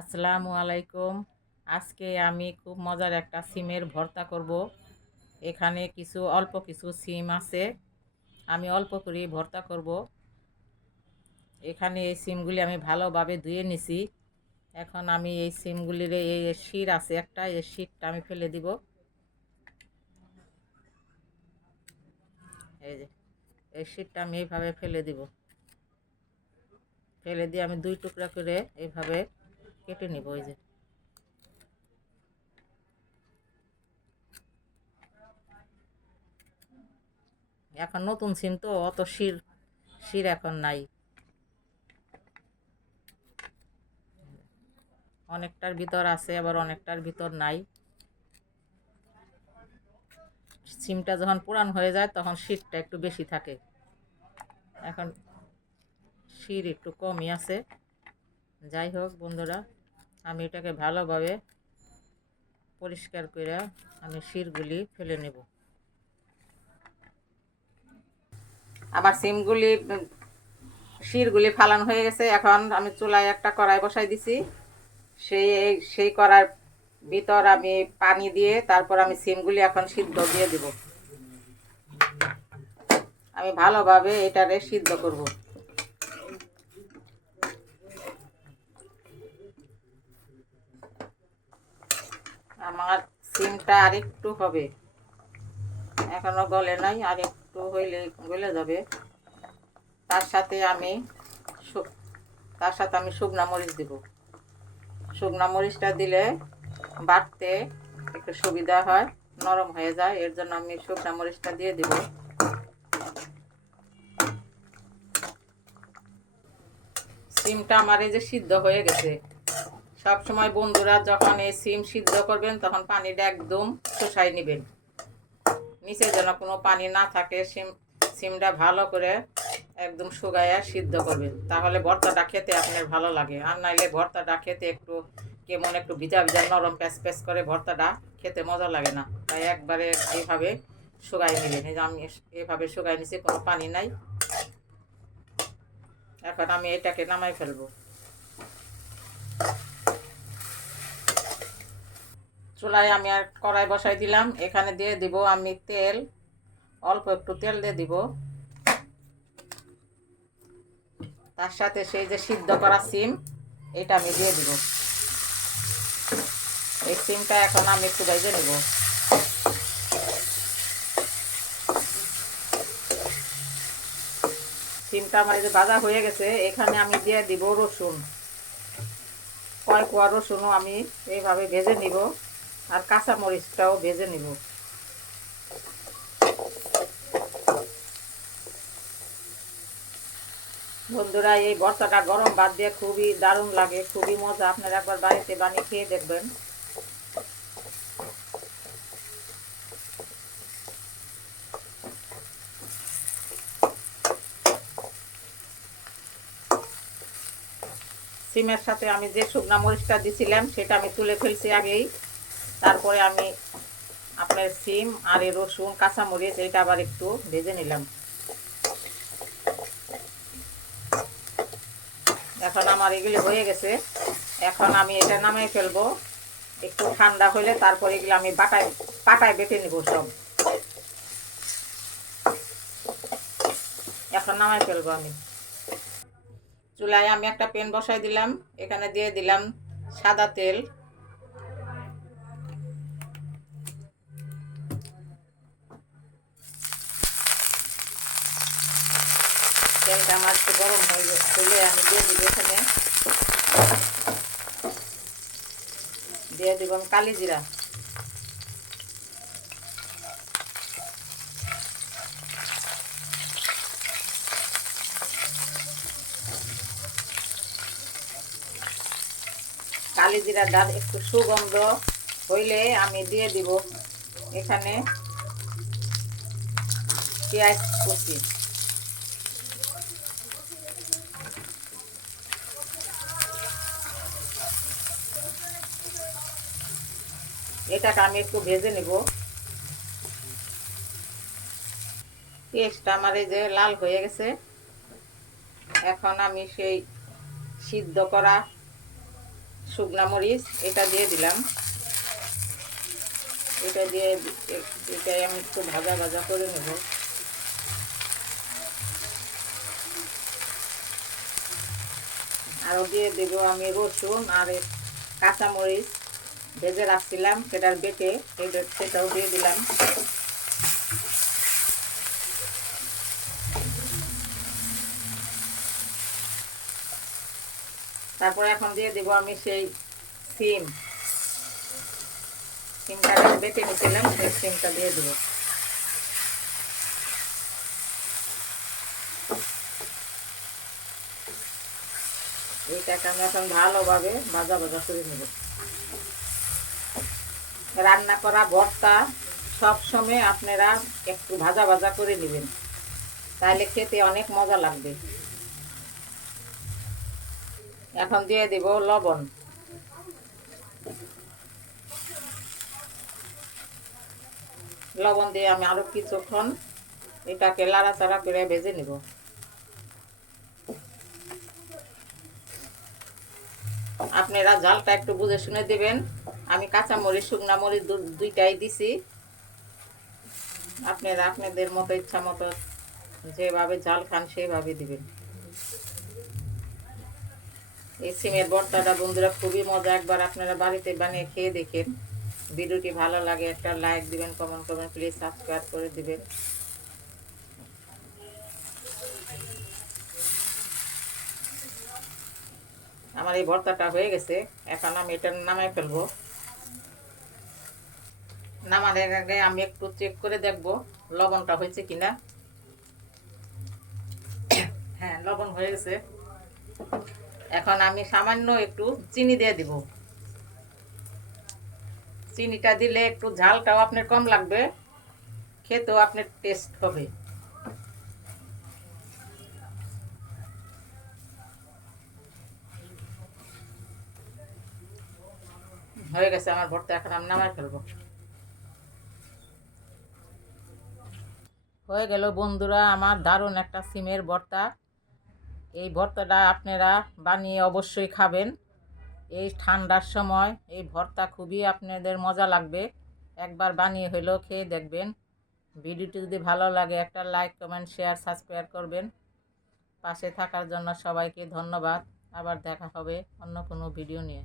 আসসালামু আলাইকুম। আজকে আমি খুব মজার একটা সিমের ভর্তা করব। এখানে কিছু, অল্প কিছু সিম আছে। আমি অল্প করে ভর্তা করব। এখানে এই সিমগুলি আমি ভালোভাবে ধুয়ে নিছি। এখন আমি এই সিমগুলির এই শির আছে একটা, এই শিরটা আমি ফেলে দিব। এই যে, এই শিরটা আমি এইভাবে ফেলে দিব। ফেলে দিয়ে আমি দুই টুকরা করে এইভাবে কেটে নিব, ওই যে। এখন নতুন সিম তো, অত শির শির এখন নাই। অনেকটার ভিতর আছে, আবার অনেকটার ভিতর নাই। সিমটা যখন পুরান হয়ে যায়, তখন শীতটা একটু বেশি থাকে। এখন শির একটু কমই আছে। যাই হোক, বন্ধুরা। আমি এটাকে ভালোভাবে পরিষ্কার করে আমি শিরগুলি ফেলে নেব। আমার সিমগুলি, শিরগুলি ফালানো হয়ে গেছে। এখন আমি চুলায় একটা কড়াই বসাই দিছি। সেই সেই কড়ার ভিতর আমি পানি দিয়ে তারপর আমি সিমগুলি এখন সিদ্ধ দিয়ে দিব। আমি ভালোভাবে এটারে সিদ্ধ করব আমার সিমটা আরেকটু হবে। এখনও গলে নাই আর একটু হইলে, গলে যাবে। তার সাথে আমি তার সাথে আমি শুকনা মরিচ দিব। শুকনা মরিচটা দিলে বাটতে একটু সুবিধা হয়, নরম হয়ে যায়, এর জন্য আমি শুকনা মরিচটা দিয়ে দিব। সিমটা আমার এই যে সিদ্ধ হয়ে গেছে। সব সময় বন্ধুরা যখন এই সিম সিদ্ধ করবেন, তখন পানিটা একদম শুষাই নেবেন। নিচে যেন কোনো পানি না থাকে, সিম, সিমটা ভালো করে একদম শুকাইয়া সিদ্ধ করবেন। তাহলে ভর্তাটা খেতে আপনার ভালো লাগে। আর নাইলে ভর্তাটা খেতে একটু কেমন একটু ভিজা ভিজা, নরম প্যাচ প্যাচ করে ভর্তাটা খেতে মজা লাগে না। তাই একবারে এইভাবে শুকাই নেবেন। এই যে আমি এভাবে শুকাই নিছি, কোনো পানি নাই। এখন আমি এটাকে নামাই ফেলব। চুলায় আমি আর কড়াই বসাই দিলাম। এখানে দিয়ে দিব আমি তেল। অল্প একটু তেল দিয়ে দিব। তার সাথে সেই যে সিদ্ধ করা সিম, এটা আমি দিয়ে দিব। এই সিমটা এখন আমি একটু ভেজে নেব। সিমটা আমার যে ভাজা হয়ে গেছে, এখানে আমি দিয়ে দিব রসুন। কয় কোয়া রসুনও আমি এইভাবে ভেজে নিব। আর কাঁচা মরিচটাও ভেজে নিব। বন্ধুরা, এই ভর্তাটা গরম ভাত দিয়ে খুবই দারুণ লাগে, খুবই মজা। আপনারা একবার বাড়িতে বানিয়ে খেয়ে দেখবেন। সিমের সাথে আমি যে শুকনা মরিচটা দিছিলাম, সেটা আমি তুলে ফেলছি আগেই। তারপরে আমি আপনার সিম আর এই রসুন, কাঁচামরিচ এটা আবার একটু ভেজে নিলাম। এখন আমার এগুলি হয়ে গেছে। এখন আমি এটা নামিয়ে ফেলব। একটু ঠান্ডা হলে তারপর এগুলো আমি বাটায় পাটায় বেটে নিব সব। এখন নামাই ফেলব আমি। চুলায় আমি একটা পেন বসাই দিলাম। এখানে দিয়ে দিলাম সাদা তেল। তেলটা আমার একটু গরম হয়ে হইলে আমি দিয়ে দিব এখানে। দিয়ে দিব কালি জিরা। কালি জিরা ডাল একটু সুগন্ধ হইলে আমি দিয়ে দিব এখানে পেঁয়াজ কুচি। এটাকে আমি একটু ভেজে নেব। পেঁয়াজটা আমার এই যে লাল হয়ে গেছে। এখন আমি সেই সিদ্ধ করা শুকনা মরিচ, এটা দিয়ে দিলাম। এটা দিয়ে এটাই আমি একটু ভাজা ভাজা করে নেব। আরও দিয়ে দেব আমি রসুন আর কাঁচামরিচ। ভেজে রাখছিলাম, সেটার বেটে সেটা- সেটাও দিয়ে দিলাম। তারপর এখন দিয়ে দেব আমি সেই সিম। সিমটা বেটে নিয়েছিলাম, সেই সিমটা দিয়ে দেবো। এইটাকে আমি এখন ভালোভাবে ভাজা ভাজা করে নেব। রান্না করা ভর্তা সব সময় আপনারা একটু ভাজা ভাজা করে নেবেন। তাহলে খেতে অনেক মজা লাগবে। এখন দিয়ে দিব লবণ। লবণ দিয়ে আমি আরও কিছুক্ষণ এটাকে লাড়াচাড়া করে ভেজে নিব। আপনারা জালটা একটু বুঝে শুনে দিবেন। আমি কাঁচা মরিচ শুকনা মরিচ দুইটাই দিছি। আপনারা আপনাদের মতো ইচ্ছা মতো যেভাবে জাল খান সেইভাবে দিবেন। এই সিমের বর্তাটা বন্ধুরা খুবই মজা। একবার আপনারা বাড়িতে বানিয়ে খেয়ে দেখেন। ভিডিওটি ভালো লাগে, একটা লাইক দিবেন, কমেন্ট করবেন প্লিজ সাবস্ক্রাইব করে দিবেন। আমার এই ভর্তাটা হয়ে গেছে। এখন আমি এটার নামাই ফেলব। নামানোর আগে আমি একটু চেক করে দেখব লবণটা হয়েছে কিনা। হ্যাঁ লবণ হয়ে গেছে। এখন আমি সামান্য একটু চিনি দিয়ে দিব। চিনিটা দিলে একটু ঝালটাও আপনার কম লাগবে, খেতেও আপনার টেস্ট হবে। হয়ে গেছে আমার ভর্তা, এখন আমি নামায় ফেলব। হয়ে গেল বন্ধুরা, আমার দারুণ একটা সিমের ভর্তা। এই ভর্তাটা আপনারা বানিয়ে অবশ্যই খাবেন। এই ঠান্ডার সময় এই ভর্তা খুবই আপনাদের মজা লাগবে। একবার বানিয়ে হইলেও খেয়ে দেখবেন। ভিডিওটি যদি ভালো লাগে, একটা লাইক, কমেন্ট, শেয়ার, সাবস্ক্রাইব করবেন। পাশে থাকার জন্য সবাইকে ধন্যবাদ। আবার দেখা হবে অন্য কোনো ভিডিও নিয়ে।